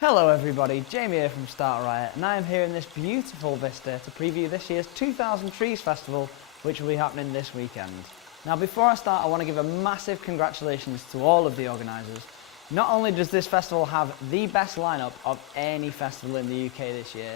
Hello everybody, Jamie here from Start Riot, and I am here in this beautiful vista to preview this year's 2000 Trees Festival, which will be happening this weekend. Now before I start, I want to give a massive congratulations to all of the organisers. Not only does this festival have the best lineup of any festival in the UK this year,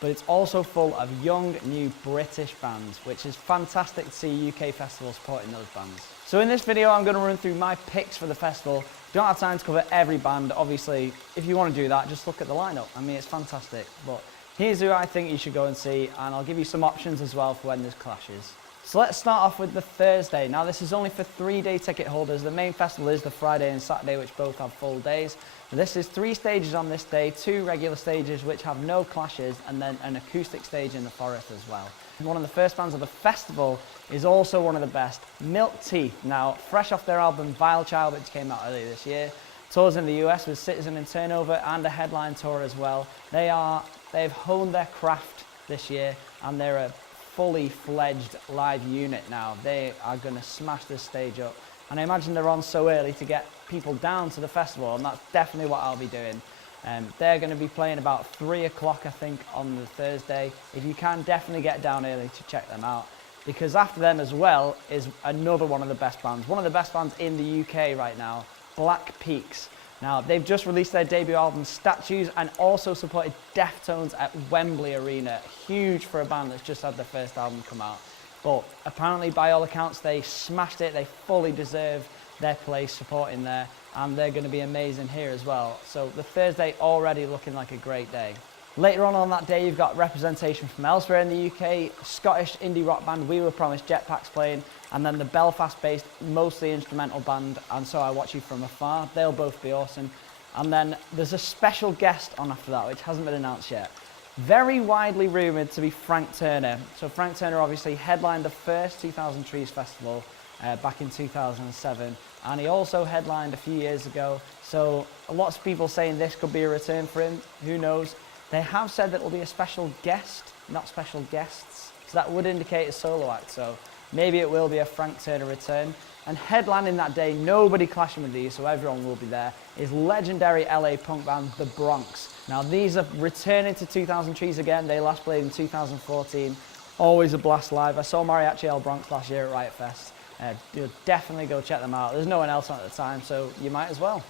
but it's also full of young, new British bands, which is fantastic to see UK festivals supporting those bands. So in this video, I'm going to run through my picks for the festival. Don't have time to cover every band, obviously. If you want to do that, just look at the lineup. I mean, it's fantastic. But here's who I think you should go and see, and I'll give you some options as well for when there's clashes. So let's start off with the Thursday. Now this is only for 3-day ticket holders. The main festival is the Friday and Saturday, which both have full days. This is 3 stages on this day, 2 regular stages which have no clashes, and then an acoustic stage in the forest as well. One of the first bands of the festival is also one of the best, Milk Teeth. Now, fresh off their album Vile Child, which came out earlier this year, tours in the US with Citizen and Turnover and a headline tour as well. They've honed their craft this year, and they're a fully fledged live unit now. They are going to smash this stage up, and I imagine they're on so early to get people down to the festival, and that's definitely what I'll be doing. They're going to be playing about 3 o'clock, I think, on the Thursday. If you can, definitely get down early to check them out, because after them as well is another one of the best bands, one of the best bands in the UK right now, Black Peaks. Now, they've just released their debut album, Statues, and also supported Deftones at Wembley Arena. Huge for a band that's just had their first album come out. But apparently, by all accounts, they smashed it. They fully deserve their place supporting there, and they're going to be amazing here as well. So the Thursday already looking like a great day. Later on that day, you've got representation from elsewhere in the UK, Scottish indie rock band We Were Promised Jetpacks playing, and then the Belfast-based, mostly instrumental band, And So I Watch You From Afar. They'll both be awesome. And then there's a special guest on after that, which hasn't been announced yet. Very widely rumoured to be Frank Turner. So Frank Turner obviously headlined the first 2000 Trees Festival back in 2007, and he also headlined a few years ago. So a lot of people saying this could be a return for him. Who knows? They have said that it will be a special guest, not special guests. So that would indicate a solo act. So maybe it will be a Frank Turner return. And headlining that day, nobody clashing with these, so everyone will be there, is legendary LA punk band The Bronx. Now these are returning to 2000 Trees again. They last played in 2014. Always a blast live. I saw Mariachi El Bronx last year at Riot Fest. You'll definitely go check them out. There's no one else on at the time, so you might as well.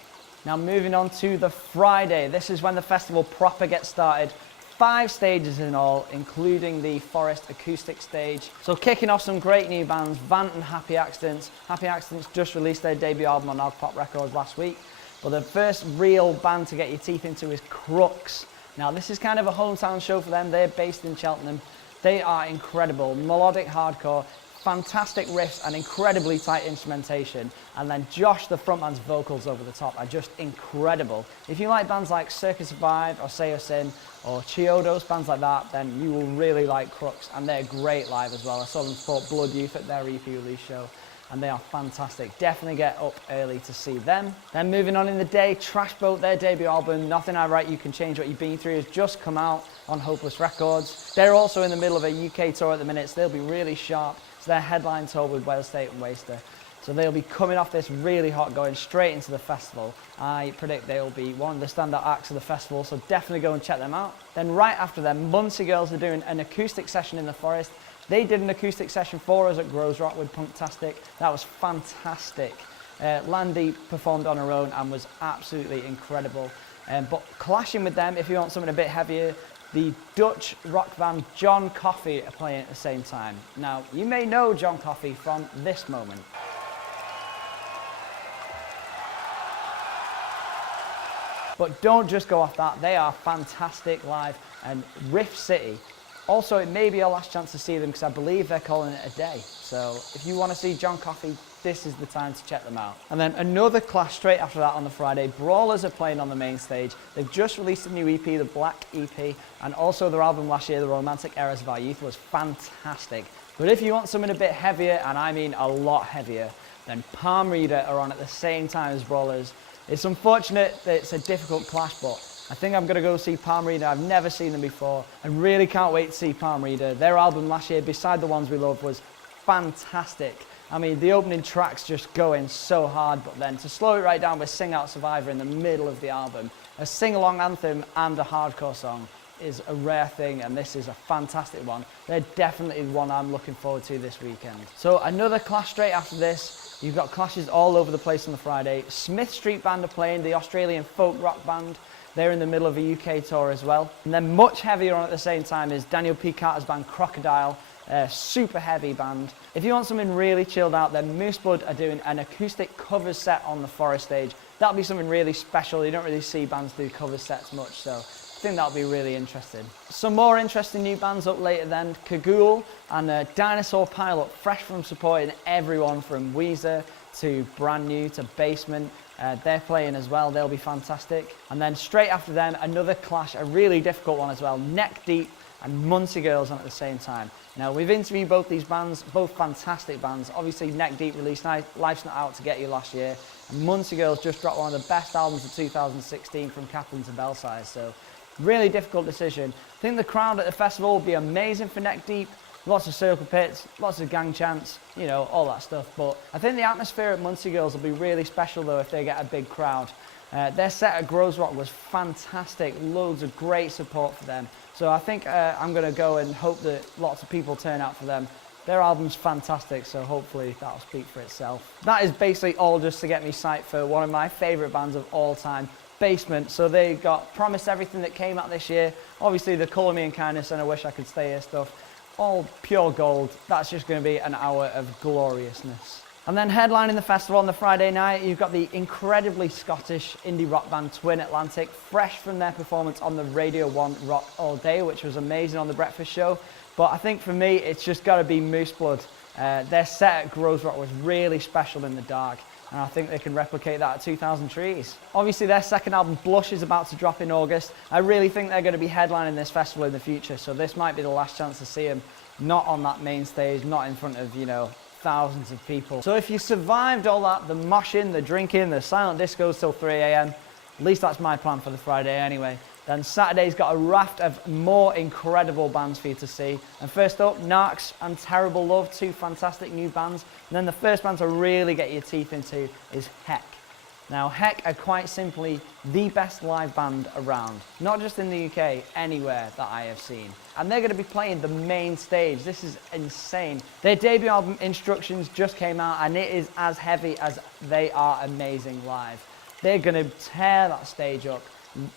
Now moving on to the Friday. This is when the festival proper gets started. 5 stages in all, including the Forest acoustic stage. So kicking off some great new bands, Vant and Happy Accidents. Happy Accidents just released their debut album on Og Pop Records last week. But the first real band to get your teeth into is Crux. Now this is kind of a hometown show for them. They're based in Cheltenham. They are incredible, melodic hardcore, fantastic riffs and incredibly tight instrumentation, and then Josh, the frontman's vocals over the top are just incredible. If you like bands like Circus Survive or Say Your Sin or Chiodos, bands like that, then you will really like Crux, and they're great live as well. I saw them support Blood Youth at their EP release show, and they are fantastic. Definitely get up early to see them. Then moving on in the day, Trash Boat, their debut album, Nothing I Write You Can Change What You've Been Through, has just come out on Hopeless Records. They're also in the middle of a UK tour at the minute, so they'll be really sharp. Their headline tour with Wells State and Waster. So they'll be coming off this really hot, going straight into the festival. I predict they'll be one of the standout acts of the festival, so definitely go and check them out. Then right after them, Muncie Girls are doing an acoustic session in the Forest. They did an acoustic session for us at Grows Rock with Punktastic. That was fantastic. Landy performed on her own and was absolutely incredible. But clashing with them, if you want something a bit heavier, the Dutch rock band John Coffey are playing at the same time. Now, you may know John Coffey from this moment. But don't just go off that. They are fantastic live, and Riff City. Also, it may be your last chance to see them because I believe they're calling it a day. So if you want to see John Coffey, this is the time to check them out. And then another clash straight after that on the Friday. Brawlers are playing on the main stage. They've just released a new EP, the Black EP, and also their album last year, The Romantic Eras of Our Youth, was fantastic. But if you want something a bit heavier, and I mean a lot heavier, then Palm Reader are on at the same time as Brawlers. It's unfortunate that it's a difficult clash, but I think I'm going to go see Palm Reader. I've never seen them before. I really can't wait to see Palm Reader. Their album last year, Beside the Ones We Love, was fantastic. I mean, the opening track's just going so hard, but then to slow it right down with Sing Out Survivor in the middle of the album, a sing-along anthem and a hardcore song is a rare thing, and this is a fantastic one. They're definitely the one I'm looking forward to this weekend. So another clash straight after this. You've got clashes all over the place on the Friday. Smith Street Band are playing, the Australian folk rock band. They're in the middle of a UK tour as well. And then much heavier on at the same time is Daniel P. Carter's band Crocodile, a super heavy band. If you want something really chilled out, then Moose Blood are doing an acoustic cover set on the Forest stage. That'll be something really special. You don't really see bands do cover sets much, so I think that'll be really interesting. Some more interesting new bands up later then. Cagoule and Dinosaur Pilot, fresh from supporting everyone from Weezer to Brand New to Basement. They're playing as well, they'll be fantastic. And then straight after them, another clash, a really difficult one as well. Neck Deep and Muncie Girls on at the same time. Now, we've interviewed both these bands, both fantastic bands. Obviously, Neck Deep released Life's Not Out to Get You last year. And Muncie Girls just dropped one of the best albums of 2016 from Captain to Belsize. So, really difficult decision. I think the crowd at the festival will be amazing for Neck Deep. Lots of circle pits, lots of gang chants, you know, all that stuff. But I think the atmosphere at Muncie Girls will be really special though if they get a big crowd. Their set at Grows Rock was fantastic, loads of great support for them. So I think I'm going to go and hope that lots of people turn out for them. Their album's fantastic, so hopefully that'll speak for itself. That is basically all just to get me psyched for one of my favourite bands of all time, Basement. So they got Promise Everything that came out this year. Obviously the Colour Me and Kindness and I Wish I Could Stay Here stuff. All pure gold. That's just going to be an hour of gloriousness. And then headlining the festival on the Friday night, you've got the incredibly Scottish indie rock band Twin Atlantic, fresh from their performance on the Radio 1 Rock All Day, which was amazing on the breakfast show. But I think for me, it's just got to be Moose Blood. Their set at Grows Rock was really special in the dark, and I think they can replicate that at 2000 Trees. Obviously, their second album, Blush, is about to drop in August. I really think they're going to be headlining this festival in the future, so this might be the last chance to see them, not on that main stage, not in front of, you know, thousands of people. So if you survived all that, the moshing, the drinking, the silent discos till 3 a.m, at least that's my plan for the Friday anyway, then Saturday's got a raft of more incredible bands for you to see. And first up, Narcs and Terrible Love, two fantastic new bands. And then the first band to really get your teeth into is Heck. Now, Heck are quite simply the best live band around, not just in the UK, anywhere that I have seen. And they're going to be playing the main stage. This is insane. Their debut album, Instructions, just came out, and it is as heavy as they are amazing live. They're going to tear that stage up.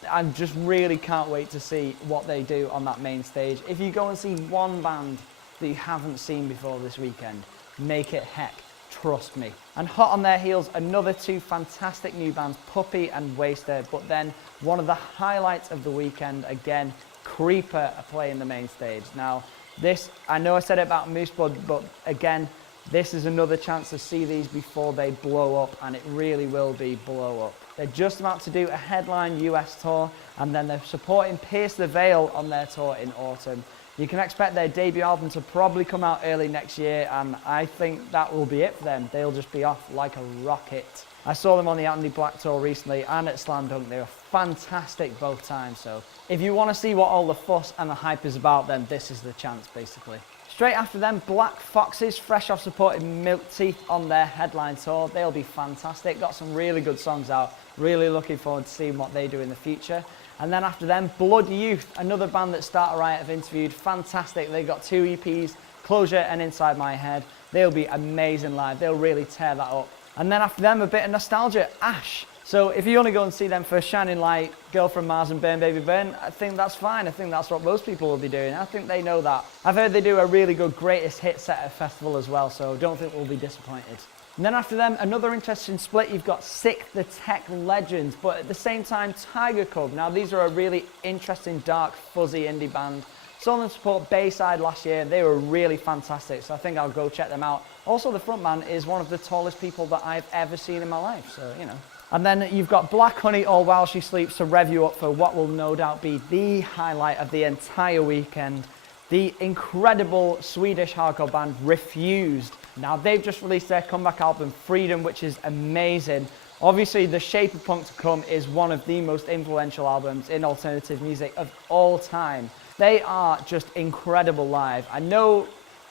I just really can't wait to see what they do on that main stage. If you go and see one band that you haven't seen before this weekend, make it Heck. Trust me. And hot on their heels, another two fantastic new bands, Puppy and Waster. But then one of the highlights of the weekend, again, Creeper are playing the main stage. Now, this, I know I said it about Moose Blood, but again, this is another chance to see these before they blow up, and it really will be blow up. They're just about to do a headline US tour, and then they're supporting Pierce the Veil on their tour in autumn. You can expect their debut album to probably come out early next year, and I think that will be it for them. They'll just be off like a rocket. I saw them on the Andy Black tour recently and at Slam Dunk. They were fantastic both times, so if you want to see what all the fuss and the hype is about, then this is the chance, basically. Straight after them, Black Foxes, fresh off supporting Milk Teeth on their headline tour. They'll be fantastic. Got some really good songs out. Really looking forward to seeing what they do in the future. And then after them, Blood Youth, another band that Starter Riot have interviewed. Fantastic. They got 2 EPs, Closure and Inside My Head. They'll be amazing live. They'll really tear that up. And then after them, a bit of nostalgia, Ash. So if you want to go and see them for Shining Light, Girl from Mars and Burn Baby Burn, I think that's fine. I think that's what most people will be doing. I think they know that. I've heard they do a really good greatest hit set at festival as well, so don't think we'll be disappointed. And then after them, another interesting split, you've got Sick the Tech Legends, but at the same time, Tiger Cub. Now these are a really interesting, dark, fuzzy indie band. Saw them support Bayside last year. They were really fantastic, so I think I'll go check them out. Also, the frontman is one of the tallest people that I've ever seen in my life, so, you know. And then you've got Black Honey All While She Sleeps to rev you up for what will no doubt be the highlight of the entire weekend. The incredible Swedish hardcore band Refused. Now they've just released their comeback album Freedom, which is amazing. Obviously The Shape of Punk to Come is one of the most influential albums in alternative music of all time. They are just incredible live. I know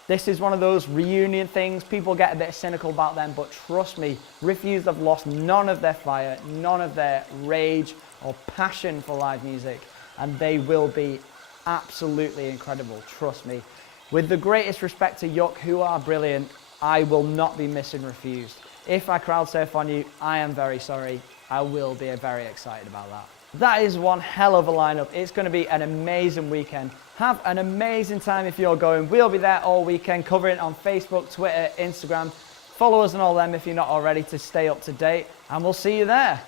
this is one of those reunion things, people get a bit cynical about them, but trust me, Refused have lost none of their fire, none of their rage or passion for live music, and they will be absolutely incredible, trust me. With the greatest respect to Yuck, who are brilliant, I will not be missing Refused. If I crowd surf on you, I am very sorry. I will be very excited about that. That is one hell of a lineup. It's going to be an amazing weekend. Have an amazing time if you're going. We'll be there all weekend, covering it on Facebook, Twitter, Instagram. Follow us on all them if you're not already to stay up to date, and we'll see you there.